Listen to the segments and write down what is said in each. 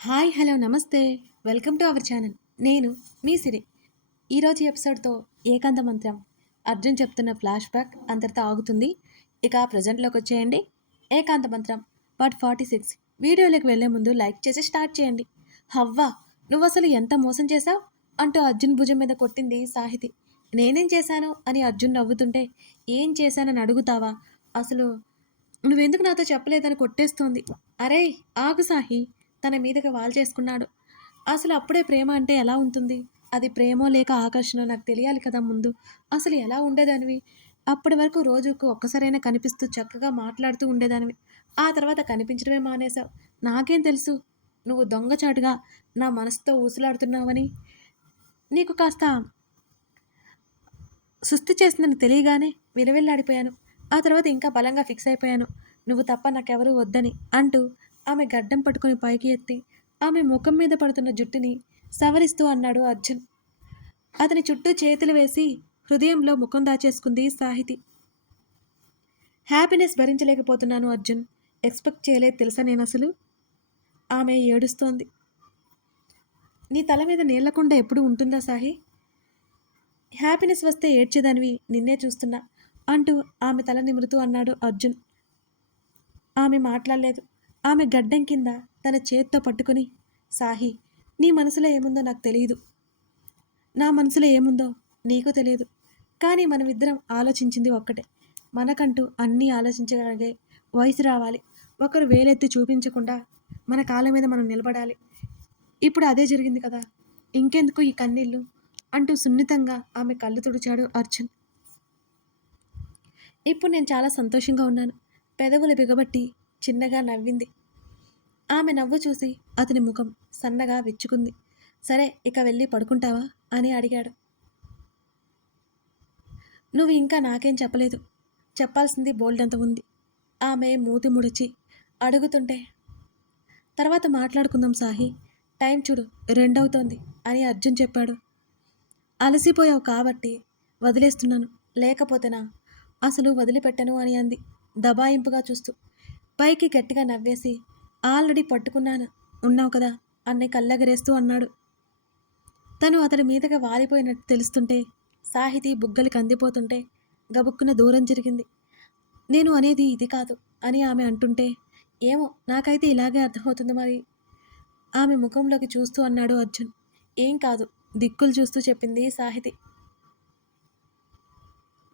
Hi hello నమస్తే. Welcome to our channel. నేను మీ సిరి. ఈరోజు ఎపిసోడ్తో ఏకాంత మంత్రం అర్జున్ చెప్తున్న ఫ్లాష్ బ్యాక్ అంతటితో ఆగుతుంది. ఇక ప్రజెంట్లోకి వచ్చేయండి. ఏకాంత మంత్రం పార్ట్ 46. వీడియోలోకి వెళ్లే ముందు లైక్ చేసి స్టార్ట్ చేయండి. హవ్వా, నువ్వు అసలు ఎంత మోసం చేశావు అంటూ అర్జున్ భుజం మీద కొట్టింది సాహితి. నేనేం చేశాను అని అర్జున్ నవ్వుతుంటే, ఏం చేశానని అడుగుతావా, అసలు నువ్వెందుకు నాతో చెప్పలేదని కొట్టేస్తోంది. అరే ఆగు సాహి, తన మీదకి వాల్ చేసుకున్నాడు. అసలు అప్పుడే ప్రేమ అంటే ఎలా ఉంటుంది? అది ప్రేమో లేక ఆకర్షణో నాకు తెలియాలి కదా ముందు. అసలు ఎలా ఉండేదానివి? అప్పటి వరకు రోజుకు ఒక్కసారైనా కనిపిస్తూ చక్కగా మాట్లాడుతూ ఉండేదానివి. ఆ తర్వాత కనిపించడమే మానేశావు. నాకేం తెలుసు నువ్వు దొంగచాటుగా నా మనసుతో ఊసులాడుతున్నావని. నీకు కాస్త సుస్థి చేసిందని తెలియగానే విలవిల్లాడిపోయాను. ఆ తర్వాత ఇంకా బలంగా ఫిక్స్ అయిపోయాను, నువ్వు తప్ప నాకెవరూ వద్దని అంటూ ఆమె గడ్డం పట్టుకుని పైకి ఎత్తి ఆమె ముఖం మీద పడుతున్న జుట్టుని సవరిస్తూ అన్నాడు అర్జున్. అతని చుట్టూ చేతులు వేసి హృదయంలో ముఖం దాచేసుకుంది సాహితి. హ్యాపీనెస్ భరించలేకపోతున్నాను అర్జున్. ఎక్స్పెక్ట్ చేయలేదు తెలుసా నేను అసలు. ఆమె ఏడుస్తోంది. నీ తల మీద నీళ్లకుండా ఎప్పుడు ఉంటుందా సాహి? హ్యాపీనెస్ వస్తే ఏడ్చేదానివి, నిన్నే చూస్తున్నా అంటూ ఆమె తల నిమురుతూ అన్నాడు అర్జున్. ఆమె మాట్లాడలేదు. ఆమె గడ్డం కింద తన చేత్తో పట్టుకుని, సాహి, నీ మనసులో ఏముందో నాకు తెలియదు, నా మనసులో ఏముందో నీకు తెలియదు, కానీ మనమిద్దరం ఆలోచించింది ఒక్కటే. మనకంటూ అన్నీ ఆలోచించగలిగే వయసు రావాలి. ఒకరు వేలెత్తి చూపించకుండా మన కాళ్ళ మీద మనం నిలబడాలి. ఇప్పుడు అదే జరిగింది కదా, ఇంకెందుకు ఈ కన్నీళ్ళు అంటూ సున్నితంగా ఆమె కళ్ళు తుడిచాడు అర్జున్. ఇప్పుడు నేను చాలా సంతోషంగా ఉన్నాను. పెదవులు బిగబట్టి చిన్నగా నవ్వింది. ఆమె నవ్వు చూసి అతని ముఖం సన్నగా విచ్చుకుంది. సరే, ఇక వెళ్ళి పడుకుంటావా అని అడిగాడు. నువ్వు ఇంకా నాకేం చెప్పలేదు, చెప్పాల్సింది బోల్డంత ఉంది. ఆమె మూతి ముడిచి అడుగుతుంటే, తర్వాత మాట్లాడుకుందాం సాహి, టైం చూడు 2 అవుతోంది అని అర్జున్ చెప్పాడు. అలసిపోయావు కాబట్టి వదిలేస్తున్నాను, లేకపోతేనా అసలు వదిలిపెట్టను అని అంది దబాయింపుగా చూస్తూ. పైకి గట్టిగా నవ్వేసి, ఆల్రెడీ పట్టుకున్నాను ఉన్నావు కదా అన్నీ కళ్ళెగరేస్తూ అన్నాడు. తను అతడి మీదగా వాలిపోయినట్టు తెలుస్తుంటే, సాహితీ బుగ్గలు కందిపోతుంటే గబుక్కున దూరం జరిగింది. నేను అనేది ఇది కాదు అని ఆమె అంటుంటే, ఏమో నాకైతే ఇలాగే అర్థమవుతుంది మరి. ఆమె ముఖంలోకి చూస్తూ అన్నాడు అర్జున్. ఏం కాదు, దిక్కులు చూస్తూ చెప్పింది సాహితి.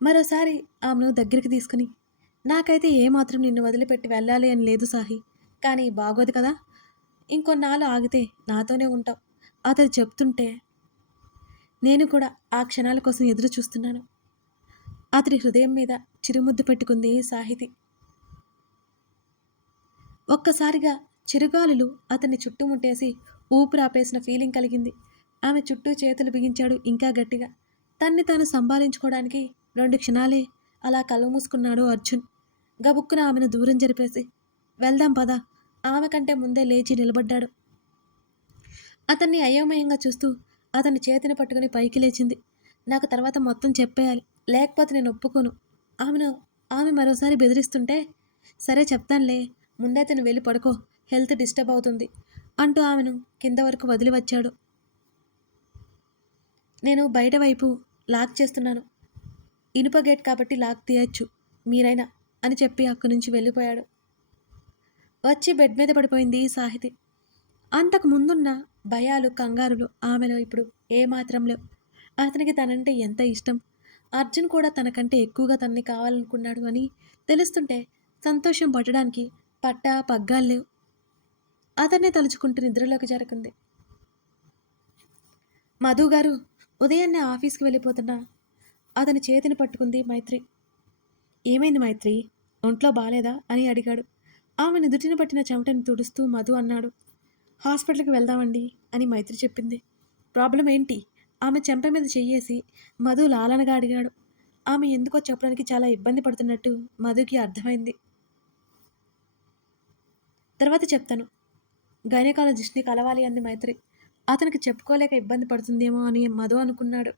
మరోసారి ఆమెను దగ్గరికి తీసుకుని, నాకైతే ఏమాత్రం నిన్ను వదిలిపెట్టి వెళ్ళాలి అని లేదు సాహి, కానీ బాగోదు కదా, ఇంకొన్నాళ్ళు ఆగితే నాతోనే ఉంటావు అతడు చెప్తుంటే నేను కూడా ఆ క్షణాల కోసం ఎదురు చూస్తున్నాను. అతడి హృదయం మీద చిరుముద్దు పెట్టుకుంది సాహితి. ఒక్కసారిగా చిరుగాలులు అతన్ని చుట్టుముట్టేసి ఊపిరాపేసిన ఫీలింగ్ కలిగింది. ఆమె చుట్టూ చేతులు బిగించాడు ఇంకా గట్టిగా. తన్ని తాను సంభాళించుకోవడానికి 2 క్షణాలే అలా కళ్ళు మూసుకున్నాడు అర్జున్. గబుక్కున ఆమెను దూరం జరిపేసి, వెళ్దాం పదా, ఆమె కంటే ముందే లేచి నిలబడ్డాడు. అతన్ని అయోమయంగా చూస్తూ అతని చేతిని పట్టుకుని పైకి లేచింది. నాకు తర్వాత మొత్తం చెప్పేయాలి, లేకపోతే నేను ఒప్పుకోను. ఆమె మరోసారి బెదిరిస్తుంటే, సరే చెప్తానులే, ముందైతే నువ్వు వెళ్ళి పడుకో, హెల్త్ డిస్టర్బ్ అవుతుంది అంటూ ఆమెను కింద వరకు వదిలి వచ్చాడు. నేను బయట వైపు లాక్ చేస్తున్నాను, ఇనుప గేట్ కాబట్టి లాక్ తీయచ్చు మీరైనా అని చెప్పి అక్కడి నుంచి వెళ్ళిపోయాడు. వచ్చి బెడ్ మీద పడిపోయింది సాహితి. అంతకు ముందున్న భయాలు కంగారులు ఆమెలో ఇప్పుడు ఏమాత్రం లేవు. అతనికి తనంటే ఎంత ఇష్టం, అర్జున్ కూడా తనకంటే ఎక్కువగా తనని కావాలనుకున్నాడు అని తెలుస్తుంటే సంతోషం పట్టడానికి పట్టా పగ్గాలు లేవు. అతన్నే తలుచుకుంటూ నిద్రలోకి జరుకుంది. మధు గారు ఉదయాన్నే ఆఫీస్కి వెళ్ళిపోతున్నా అతని చేతిని పట్టుకుంది మైత్రి. ఏమైంది మైత్రి, ఒంట్లో బాలేదా అని అడిగాడు. ఆమె నుదుటిని పట్టిన చెమటని తుడుస్తూ మధు అన్నాడు. హాస్పిటల్కి వెళ్దామండి అని మైత్రి చెప్పింది. ప్రాబ్లం ఏంటి? ఆమె చెంప మీద చెయ్యేసి మధు లాలనగా అడిగాడు. ఆమె ఎందుకో చెప్పడానికి చాలా ఇబ్బంది పడుతున్నట్టు మధుకి అర్థమైంది. తర్వాత చెప్తాను, గైనకాలజిస్ట్ని కలవాలి అంది మైత్రి. అతనికి చెప్పుకోలేక ఇబ్బంది పడుతుందేమో అని మధు అనుకున్నాడు.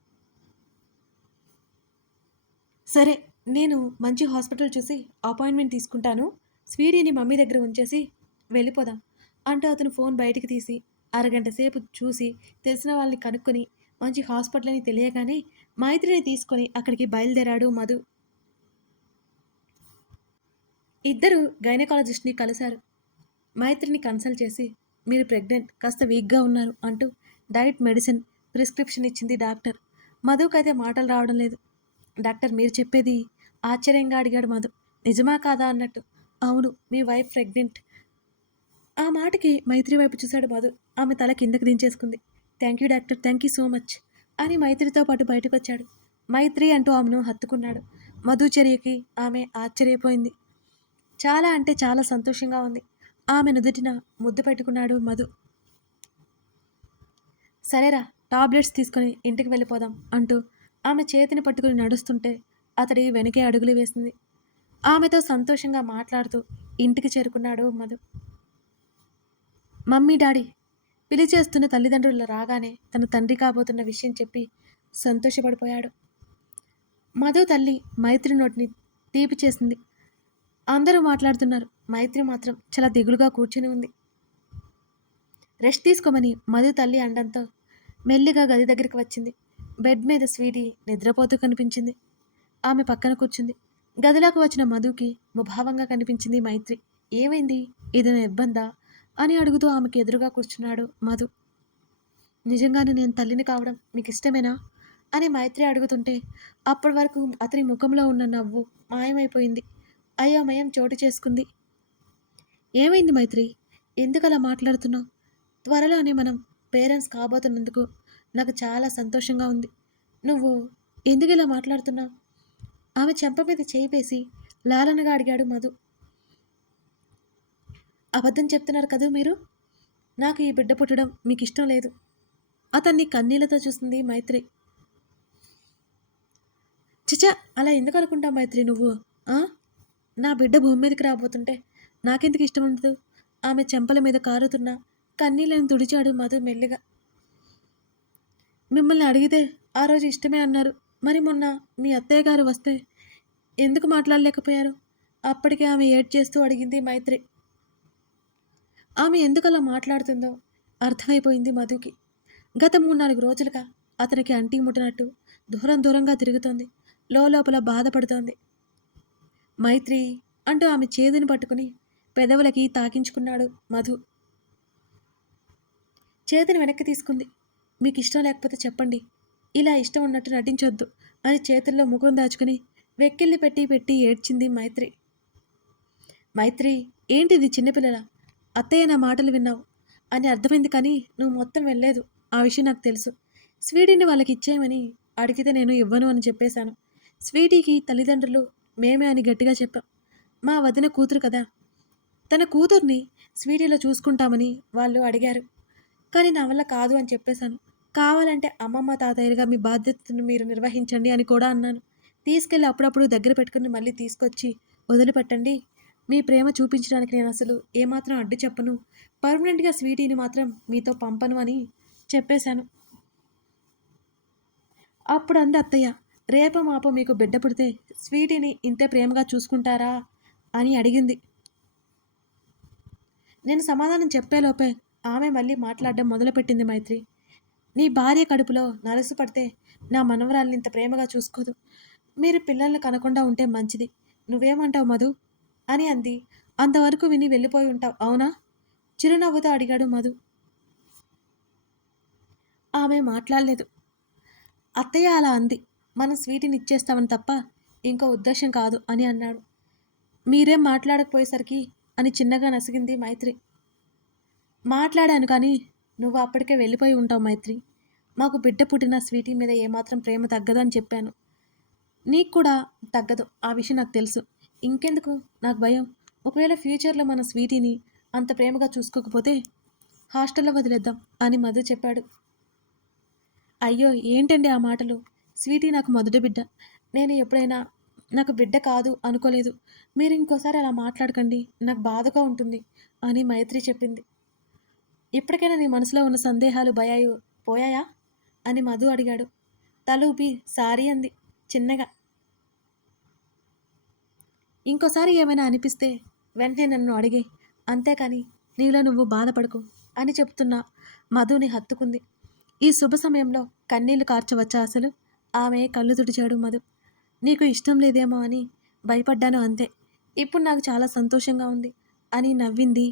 సరే, నేను మంచి హాస్పిటల్ చూసి అపాయింట్మెంట్ తీసుకుంటాను, స్వీడీని మమ్మీ దగ్గర ఉంచేసి వెళ్ళిపోదాం అంటూ అతను ఫోన్ బయటికి తీసి అరగంట సేపు చూసి తెలిసిన వాళ్ళని కనుక్కొని మంచి హాస్పిటల్ అని తెలియగానే మైత్రిని తీసుకొని అక్కడికి బయలుదేరాడు మధు. ఇద్దరు గైనకాలజిస్ట్ని కలిశారు. మైత్రిని కన్సల్ట్ చేసి మీరు ప్రెగ్నెంట్, కాస్త వీక్గా ఉన్నారు అంటూ డైట్ మెడిసిన్ ప్రిస్క్రిప్షన్ ఇచ్చింది డాక్టర్. మధుకైతే మాటలు రావడం లేదు. డాక్టర్ మీరు చెప్పేది ఆశ్చర్యంగా అడిగాడు మధు. నిజమా కాదా అన్నట్టు. అవును, మీ వైఫ్ ప్రెగ్నెంట్. ఆ మాటకి మైత్రి వైపు చూశాడు మధు. ఆమె తల కిందకి దించేసుకుంది. Thank you doctor, thank you so much అని మైత్రితో పాటు బయటకు వచ్చాడు. మైత్రి అంటూ ఆమెను హత్తుకున్నాడు. మధు చర్యకి ఆమె ఆశ్చర్యపోయింది. చాలా అంటే చాలా సంతోషంగా ఉంది. ఆమె నుదుటిన ముద్దు పెట్టుకున్నాడు మధు. సరేరా, టాబ్లెట్స్ తీసుకొని ఇంటికి వెళ్ళిపోదాం అంటూ ఆమె చేతిని పట్టుకుని నడుస్తుంటే అతడి వెనకే అడుగులు వేసింది. ఆమెతో సంతోషంగా మాట్లాడుతూ ఇంటికి చేరుకున్నాడు మధు. మమ్మీ డాడీ పిలిచేస్తున్న తల్లిదండ్రులు రాగానే తన తండ్రి కాబోతున్న విషయం చెప్పి సంతోషపడిపోయాడు. మధు తల్లి మైత్రి నోటిని తీపి చేసింది. అందరూ మాట్లాడుతున్నారు. మైత్రి మాత్రం చాలా దిగులుగా కూర్చుని ఉంది. రెస్ట్ తీసుకోమని మధు తల్లి అండంతో మెల్లిగా గది దగ్గరికి వచ్చింది. బెడ్ మీద స్వీటీ నిద్రపోతూ కనిపించింది. ఆమె పక్కన కూర్చుంది. గదిలోకి వచ్చిన మధుకి ముభావంగా కనిపించింది మైత్రి. ఏమైంది, ఏదైనా ఇబ్బందా అని అడుగుతూ ఆమెకి ఎదురుగా కూర్చున్నాడు మధు. నిజంగానే నేను తల్లిని కావడం మీకు ఇష్టమేనా అని మైత్రి అడుగుతుంటే అప్పటి వరకు అతని ముఖంలో ఉన్న నవ్వు మాయమైపోయింది. అయోమయం చోటు చేసుకుంది. ఏమైంది మైత్రి, ఎందుకలా మాట్లాడుతున్నావు? త్వరలోనే మనం పేరెంట్స్ కాబోతున్నందుకు నాకు చాలా సంతోషంగా ఉంది. నువ్వు ఎందుకు ఇలా మాట్లాడుతున్నావు? ఆమె చెంప మీద చేయి వేసి లాలనగా అడిగాడు మధు. అబద్ధం చెప్తున్నారు కదూ మీరు. నాకు ఈ బిడ్డ పుట్టడం మీకు ఇష్టం లేదు. అతన్ని కన్నీళ్లతో చూస్తుంది మైత్రి. చిచా, అలా ఎందుకు అనుకుంటావు మైత్రి నువ్వు? నా బిడ్డ భూమి మీదకి రాబోతుంటే నాకెందుకు ఇష్టం ఉండదు? ఆమె చెంపల మీద కారుతున్న కన్నీళ్ళని తుడిచాడు మధు మెల్లిగా. మిమ్మల్ని అడిగితే ఆ రోజు ఇష్టమే అన్నారు. మరి మొన్న మీ అత్తయ్య గారు వస్తే ఎందుకు మాట్లాడలేకపోయారు? అప్పటికే ఆమె ఏడ్చేస్తూ అడిగింది మైత్రి. ఆమె ఎందుకలా మాట్లాడుతుందో అర్థమైపోయింది మధుకి. గత 3-4 రోజులుగా అతనికి అంటీ ముట్టనట్టు దూరంగా తిరుగుతోంది. లోపల బాధపడుతోంది. మైత్రి అంటూ ఆమె చేతిని పట్టుకుని పెదవులకి తాకించుకున్నాడు మధు. చేతిని వెనక్కి తీసుకుంది. మీకు ఇష్టం లేకపోతే చెప్పండి, ఇలా ఇష్టం ఉన్నట్టు నటించొద్దు అని చేతుల్లో ముఖం దాచుకుని వెక్కిళ్ళి పెట్టి ఏడ్చింది మైత్రి. మైత్రి, ఏంటిది చిన్నపిల్లల? అత్తయ్య నా మాటలు విన్నావు అని అర్థమైంది, కానీ నువ్వు మొత్తం వెళ్ళలేదు. ఆ విషయం నాకు తెలుసు. స్వీటీని వాళ్ళకి ఇచ్చేయమని అడిగితే నేను ఇవ్వను అని చెప్పేశాను. స్వీటీకి తల్లిదండ్రులు మేమే అని గట్టిగా చెప్పాం. మా వదిన కూతురు కదా, తన కూతుర్ని స్వీటీలో చూసుకుంటామని వాళ్ళు అడిగారు. కానీ నా వల్ల కాదు అని చెప్పేశాను. కావాలంటే అమ్మమ్మ తాతయ్యగా మీ బాధ్యతను మీరు నిర్వహించండి అని కూడా అన్నాను. తీసుకెళ్ళి అప్పుడప్పుడు దగ్గర పెట్టుకుని మళ్ళీ తీసుకొచ్చి వదిలిపెట్టండి. మీ ప్రేమ చూపించడానికి నేను అసలు ఏమాత్రం అడ్డు చెప్పను. పర్మనెంట్గా స్వీటీని మాత్రం మీతో పంపను అని చెప్పేశాను. అప్పుడు అంది అత్తయ్య, రేపో మాపో మీకు బిడ్డ పుడితే స్వీటీని ఇంతే ప్రేమగా చూసుకుంటారా అని అడిగింది. నేను సమాధానం చెప్పేలోపే ఆమె మళ్ళీ మాట్లాడడం మొదలుపెట్టింది మైత్రి. నీ భార్య కడుపులో నలుసు పడితే నా మనవరాల్ని ఇంత ప్రేమగా చూసుకోదు. మీరు పిల్లల్ని కనకుండా ఉంటే మంచిది. నువ్వేమంటావు మధు అని అంది. అంతవరకు విని వెళ్ళిపోయి ఉంటావు అవునా? చిరునవ్వుతో అడిగాడు మధు. ఆమె మాట్లాడలేదు. అత్తయ్య అలా అంది, మనం స్వీటీని ఇచ్చేస్తామని తప్ప ఇంకో ఉద్దేశం కాదు అని అన్నాడు. మీరేం మాట్లాడకపోయేసరికి అని చిన్నగా నసిగింది మైత్రి. మాట్లాడాను, కానీ నువ్వు అప్పటికే వెళ్ళిపోయి ఉంటావు మైత్రి. మాకు బిడ్డ పుట్టిన స్వీటీ మీద ఏమాత్రం ప్రేమ తగ్గదు అని చెప్పాను. నీకు కూడా తగ్గదు, ఆ విషయం నాకు తెలుసు. ఇంకెందుకు నాకు భయం. ఒకవేళ ఫ్యూచర్లో మన స్వీటీని అంత ప్రేమగా చూసుకోకపోతే హాస్టల్లో వదిలేద్దాం అని మధు చెప్పాడు. అయ్యో ఏంటండి ఆ మాటలు? స్వీటీ నాకు మొదటి బిడ్డ. నేను ఎప్పుడైనా నాకు బిడ్డ కాదు అనుకోలేదు. మీరు ఇంకోసారి అలా మాట్లాడకండి, నాకు బాధగా ఉంటుంది అని మైత్రి చెప్పింది. ఇప్పటికైనా నీ మనసులో ఉన్న సందేహాలు భయాలు పోయాయా అని మధు అడిగాడు. తలూపి సారీ అంది చిన్నగా. ఇంకోసారి ఏమైనా అనిపిస్తే వెంటనే నన్ను అడిగే, అంతేకాని నీలో నువ్వు బాధపడకు అని చెప్తున్న మధుని హత్తుకుంది. ఈ శుభ సమయంలో కన్నీళ్లు కార్చవచ్చా అసలు? ఆమె కళ్ళు తుడిచాడు మధు. నీకు ఇష్టం లేదేమో అని భయపడ్డాను అంతే. ఇప్పుడు నాకు చాలా సంతోషంగా ఉంది అని నవ్వింది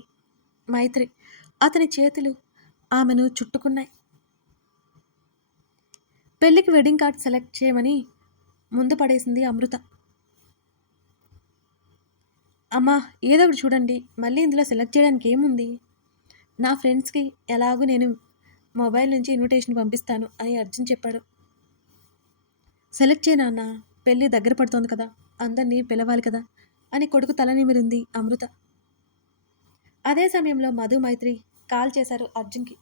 మైత్రి. అతని చేతులు ఆమెను చుట్టుకున్నాయి. పెళ్లికి వెడ్డింగ్ కార్డ్ సెలెక్ట్ చేయమని ముందు పడేసింది అమృత. అమ్మా ఏదో ఒకటి చూడండి, మళ్ళీ ఇందులో సెలెక్ట్ చేయడానికి ఏముంది? నా ఫ్రెండ్స్కి ఎలాగూ నేను మొబైల్ నుంచి ఇన్విటేషన్ పంపిస్తాను అని అర్జున్ చెప్పాడు. సెలెక్ట్ చేయనా అన్న, పెళ్ళి దగ్గర పడుతోంది కదా, అందరినీ పిలవాలి కదా అని కొడుకు తల నిమిరింది అమృత. అదే సమయంలో మధు మైత్రి కాల్ చేశారు అర్జున్కి.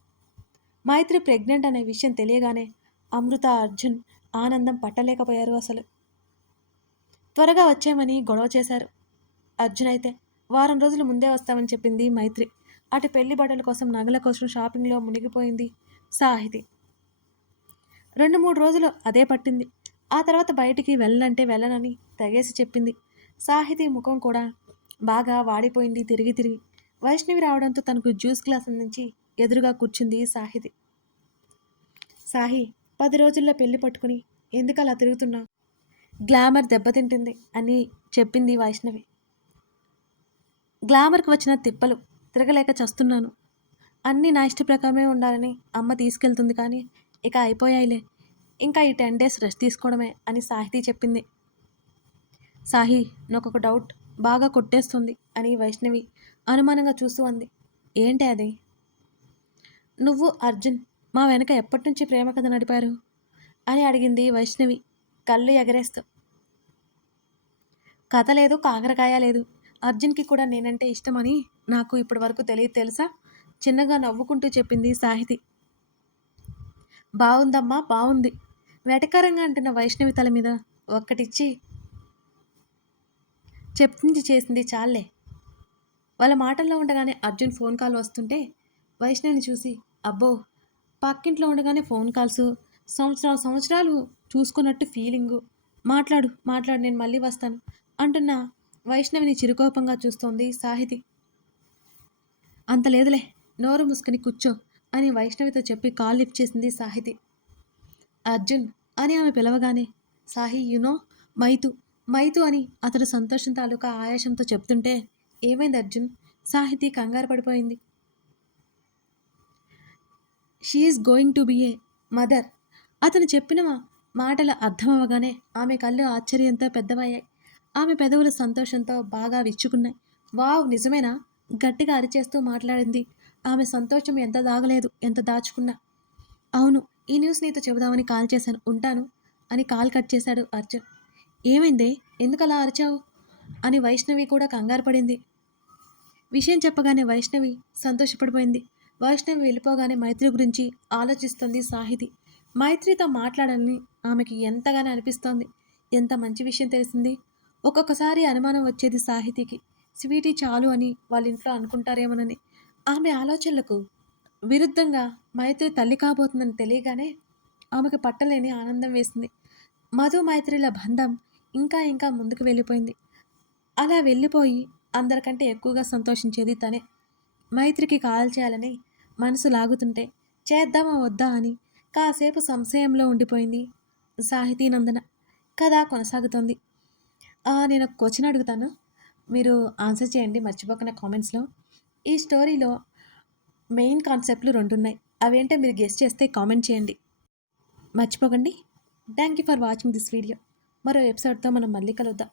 మైత్రి ప్రెగ్నెంట్ అనే విషయం తెలియగానే అమృత అర్జున్ ఆనందం పట్టలేకపోయారు అసలు. త్వరగా వచ్చేయమని గొడవ చేశారు. అర్జున్ అయితే వారం రోజులు ముందే వస్తామని చెప్పింది మైత్రి. అటు పెళ్లి బట్టల కోసం, నగల కోసం షాపింగ్లో మునిగిపోయింది సాహితి. 2-3 రోజులు అదే పట్టింది. ఆ తర్వాత బయటికి వెళ్ళనంటే వెళ్ళనని తెగేసి చెప్పింది. సాహితి ముఖం కూడా బాగా వాడిపోయింది తిరిగి తిరిగి. వైష్ణవి రావడంతో తనకు జ్యూస్ గ్లాస్ అందించి ఎదురుగా కూర్చుంది సాహితి. సాహి, 10 రోజుల్లో పెళ్లి పట్టుకుని ఎందుకు అలా తిరుగుతున్నావు? గ్లామర్ దెబ్బతింటుంది అని చెప్పింది వైష్ణవి. గ్లామర్కి వచ్చిన తిప్పలు తిరగలేక చస్తున్నాను. అన్నీ నా ఇష్ట ప్రకారమే ఉండాలని అమ్మ తీసుకెళ్తుంది, కానీ ఇక అయిపోయాయిలే, ఇంకా ఈ 10 days రెస్ట్ తీసుకోవడమే అని సాహితి చెప్పింది. సాహి, నాకొక డౌట్ బాగా కొట్టేస్తుంది అని వైష్ణవి అనుమానంగా చూస్తూ అంది. ఏంటి అది? నువ్వు అర్జున్ మా వెనక ఎప్పటి నుంచి ప్రేమ కథ నడిపారు అని అడిగింది వైష్ణవి కళ్ళు ఎగరేస్తూ. కథ లేదు, కాకరకాయ లేదు. అర్జున్కి కూడా నేనంటే ఇష్టమని నాకు ఇప్పటి వరకు తెలియదు తెలుసా? చిన్నగా నవ్వుకుంటూ చెప్పింది సాహితి. బాగుందమ్మా, బాగుంది. వెటకారంగా అంటున్న వైష్ణవి తల మీద ఒక్కటిచ్చి చెప్తుంది చేసింది చాలే. వాళ్ళ మాటల్లో ఉండగానే అర్జున్ ఫోన్ కాల్ వస్తుంటే వైష్ణవిని చూసి, అబ్బో పక్కింట్లో ఉండగానే ఫోన్ కాల్స్, సంవత్సరాలు చూసుకున్నట్టు ఫీలింగు, మాట్లాడు మాట్లాడు నేను మళ్ళీ వస్తాను అంటున్న వైష్ణవిని చిరుకోపంగా చూస్తోంది సాహితి. అంత లేదులే, నోరు మూసుకుని కూర్చో అని వైష్ణవితో చెప్పి కాల్ లిఫ్ట్ చేసింది సాహితి. అర్జున్ అని ఆమె పిలవగానే, సాహి యునో మైతు మైతు అని అతడు సంతోషం తాలూకా ఆయాసంతో చెప్తుంటే, ఏమైంది అర్జున్? సాహితి కంగారు పడిపోయింది. She is going to be a mother. అతను చెప్పిన మాటల అర్థమవగానే ఆమె కళ్ళు ఆశ్చర్యంతో పెద్దవయ్యాయి. ఆమె పెదవులు సంతోషంతో బాగా విచ్చుకున్నాయి. వావ్, నిజమేనా? గట్టిగా అరిచేస్తూ మాట్లాడింది. ఆమె సంతోషం ఎంత దాగలేదు, ఎంత దాచుకున్నా. అవును, ఈ న్యూస్ నీతో చెబుదామని కాల్ చేశాను, ఉంటాను అని కాల్ కట్ చేశాడు అర్జున్. ఏమైందే, ఎందుకలా అరిచావు అని వైష్ణవి కూడా కంగారు పడింది. విషయం చెప్పగానే వైష్ణవి సంతోషపడిపోయింది. వైష్ణవి వెళ్ళిపోగానే మైత్రి గురించి ఆలోచిస్తుంది సాహితి. మైత్రితో మాట్లాడాలని ఆమెకి ఎంతగానో అనిపిస్తోంది. ఎంత మంచి విషయం తెలిసింది. ఒక్కొక్కసారి అనుమానం వచ్చేది సాహితికి, స్వీటీ చాలు అని వాళ్ళ ఇంట్లో అనుకుంటారేమోనని. ఆమె ఆలోచనలకు విరుద్ధంగా మైత్రి తల్లి కాబోతుందని తెలియగానే ఆమెకు పట్టలేని ఆనందం వేసింది. మధు మైత్రిల బంధం ఇంకా ఇంకా ముందుకు వెళ్ళిపోయింది. అలా వెళ్ళిపోయి అందరికంటే ఎక్కువగా సంతోషించేది తనే. మైత్రికి కాల్ చేయాలని మనసు లాగుతుంటే చేద్దామా వద్దా అని కాసేపు సంశయంలో ఉండిపోయింది సాహితీ నందన. కథ కొనసాగుతోంది. నేను ఒక క్వశ్చన్ అడుగుతాను, మీరు ఆన్సర్ చేయండి మర్చిపోకుండా కామెంట్స్లో. ఈ స్టోరీలో మెయిన్ కాన్సెప్ట్లు 2 ఉన్నాయి. అవేంటో మీరు గెస్ చేస్తే కామెంట్ చేయండి మర్చిపోకండి. Thank you for watching this video. మరో ఎపిసోడ్తో మనం మళ్ళీ కలుద్దాం.